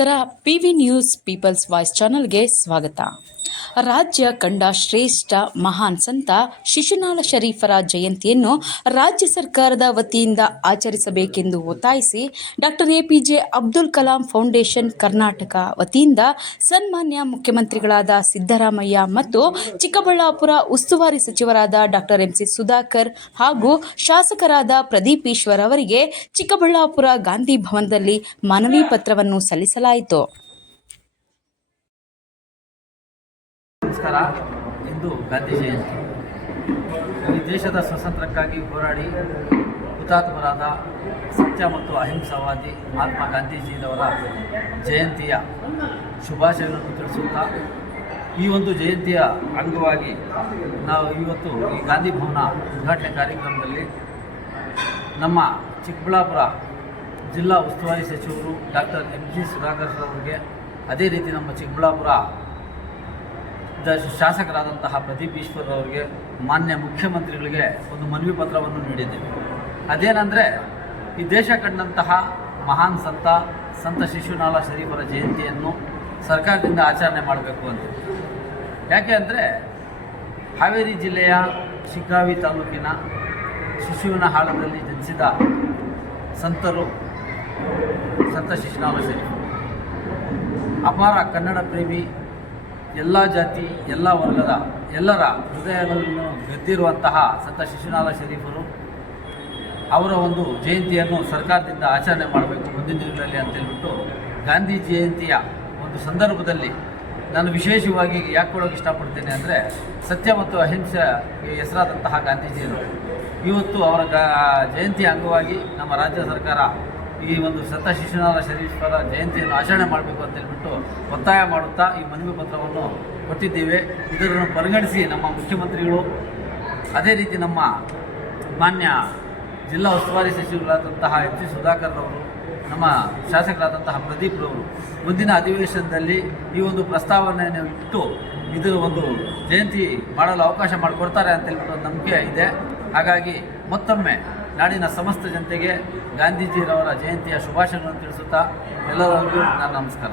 ನಮಸ್ಕಾರ. PV news people's voice ಚಾನೆಲ್ಗೆ ಸ್ವಾಗತ. ರಾಜ್ಯ ಕಂಡ ಶ್ರೇಷ್ಠ ಮಹಾನ್ ಸಂತ ಶಿಶುನಾಳ ಶರೀಫರ ಜಯಂತಿಯನ್ನು ರಾಜ್ಯ ಸರ್ಕಾರದ ವತಿಯಿಂದ ಆಚರಿಸಬೇಕೆಂದು ಒತ್ತಾಯಿಸಿ doctor APJ Abdul Kalam foundation Karnataka ವತಿಯಿಂದ ಸನ್ಮಾನ್ಯ ಮುಖ್ಯಮಂತ್ರಿಗಳಾದ ಸಿದ್ದರಾಮಯ್ಯ ಮತ್ತು ಚಿಕ್ಕಬಳ್ಳಾಪುರ ಉಸ್ತುವಾರಿ ಸಚಿವರಾದ ಡಾಕ್ಟರ್ ಎಂಸಿ ಸುಧಾಕರ್ ಹಾಗೂ ಶಾಸಕರಾದ ಪ್ರದೀಪ್ ಈಶ್ವರ್ ಅವರಿಗೆ ಚಿಕ್ಕಬಳ್ಳಾಪುರ ಗಾಂಧಿ ಭವನದಲ್ಲಿ ಮನವಿ ಪತ್ರವನ್ನು ಸಲ್ಲಿಸಲಾಯಿತು. ನಮಸ್ಕಾರ. ಇಂದು ಗಾಂಧಿ ಜಯಂತಿ. ಈ ದೇಶದ ಸ್ವಾತಂತ್ರ್ಯಕ್ಕಾಗಿ ಹೋರಾಡಿ ಹುತಾತ್ಮರಾದ ಸತ್ಯ ಮತ್ತು ಅಹಿಂಸಾವಾದಿ ಮಹಾತ್ಮ ಗಾಂಧೀಜಿಯವರ ಜಯಂತಿಯ ಶುಭಾಶಯಗಳನ್ನು ತಿಳಿಸುತ್ತಾ, ಈ ಒಂದು ಜಯಂತಿಯ ಅಂಗವಾಗಿ ನಾವು ಇವತ್ತು ಈ ಗಾಂಧಿ ಭವನ ಉದ್ಘಾಟನೆ ಕಾರ್ಯಕ್ರಮದಲ್ಲಿ ನಮ್ಮ ಚಿಕ್ಕಬಳ್ಳಾಪುರ ಜಿಲ್ಲಾ ಉಸ್ತುವಾರಿ ಸಚಿವರು ಡಾಕ್ಟರ್ ಎಂಜಿ ಸುಧಾಕರ್ ಅವರಿಗೆ, ಅದೇ ರೀತಿ ನಮ್ಮ ಚಿಕ್ಕಬಳ್ಳಾಪುರ ಶಾಸಕರಾದಂತಹ ಪ್ರದೀಪ್ ಈಶ್ವರ್ ಅವರಿಗೆ, ಮಾನ್ಯ ಮುಖ್ಯಮಂತ್ರಿಗಳಿಗೆ ಒಂದು ಮನವಿ ಪತ್ರವನ್ನು ನೀಡಿದ್ದೇವೆ. ಅದೇನೆಂದರೆ, ಈ ದೇಶ ಕಂಡಂತಹ ಮಹಾನ್ ಸಂತ ಶಿಶುನಾಳ ಶರೀಫರ ಜಯಂತಿಯನ್ನು ಸರ್ಕಾರದಿಂದ ಆಚರಣೆ ಮಾಡಬೇಕು ಅಂತ. ಯಾಕೆ ಅಂದರೆ, ಹಾವೇರಿ ಜಿಲ್ಲೆಯ ಶಿಗ್ಗಾವಿ ತಾಲೂಕಿನ ಶಿಶುವಿನ ಹಾಳದಲ್ಲಿ ಜನಿಸಿದ ಸಂತರು ಸಂತ ಶಿಶುನಾಳ ಶರೀಫರು ಅಪಾರ ಕನ್ನಡ ಪ್ರೇಮಿ, ಎಲ್ಲ ಜಾತಿ ಎಲ್ಲ ವರ್ಗದ ಎಲ್ಲರ ಹೃದಯಗಳನ್ನು ಗೆದ್ದಿರುವಂತಹ ಸಂತ ಶಿಶುನಾಳ ಶರೀಫರು ಅವರ ಒಂದು ಜಯಂತಿಯನ್ನು ಸರ್ಕಾರದಿಂದ ಆಚರಣೆ ಮಾಡಬೇಕು ಮುಂದಿನ ದಿನಗಳಲ್ಲಿ ಅಂತೇಳ್ಬಿಟ್ಟು, ಗಾಂಧಿ ಜಯಂತಿಯ ಒಂದು ಸಂದರ್ಭದಲ್ಲಿ ನಾನು ವಿಶೇಷವಾಗಿ ಯಾಕೆ ಕೊಡೋಕೆ ಇಷ್ಟಪಡ್ತೇನೆ ಅಂದರೆ, ಸತ್ಯ ಮತ್ತು ಅಹಿಂಸೆಗೆ ಹೆಸರಾದಂತಹ ಗಾಂಧೀಜಿಯವರು ಇವತ್ತು ಅವರ ಜಯಂತಿ ಅಂಗವಾಗಿ ನಮ್ಮ ರಾಜ್ಯ ಸರ್ಕಾರ ಈ ಒಂದು ಸಂತ ಶಿಶುನಾಳ ಶರೀಫರ ಜಯಂತಿಯನ್ನು ಆಚರಣೆ ಮಾಡಬೇಕು ಅಂತೇಳ್ಬಿಟ್ಟು ಒತ್ತಾಯ ಮಾಡುತ್ತಾ ಈ ಮನವಿ ಪತ್ರವನ್ನು ಕೊಟ್ಟಿದ್ದೇವೆ. ಇದನ್ನು ಪರಿಗಣಿಸಿ ನಮ್ಮ ಮುಖ್ಯಮಂತ್ರಿಗಳು, ಅದೇ ರೀತಿ ನಮ್ಮ ಮಾನ್ಯ ಜಿಲ್ಲಾ ಉಸ್ತುವಾರಿ ಸಚಿವರಾದಂತಹ ಎಂಜಿ ಸುಧಾಕರ್ ಅವರು, ನಮ್ಮ ಶಾಸಕರಾದಂತಹ ಪ್ರದೀಪ್ ರವರು ಮುಂದಿನ ಅಧಿವೇಶನದಲ್ಲಿ ಈ ಒಂದು ಪ್ರಸ್ತಾವನೆಯನ್ನು ಇಟ್ಟು ಇದರ ಒಂದು ಜಯಂತಿ ಮಾಡಲು ಅವಕಾಶ ಮಾಡಿಕೊಡ್ತಾರೆ ಅಂತೇಳ್ಬಿಟ್ಟು ನಂಬಿಕೆ ಇದೆ. ಹಾಗಾಗಿ ಮತ್ತೊಮ್ಮೆ ನಾಡಿನ ಸಮಸ್ತ ಜನತೆಗೆ ಗಾಂಧೀಜಿರವರ ಜಯಂತಿಯ ಶುಭಾಶಯಗಳನ್ನು ತಿಳಿಸುತ್ತಾ ಎಲ್ಲರಿಗೂ ನನ್ನ ನಮಸ್ಕಾರ.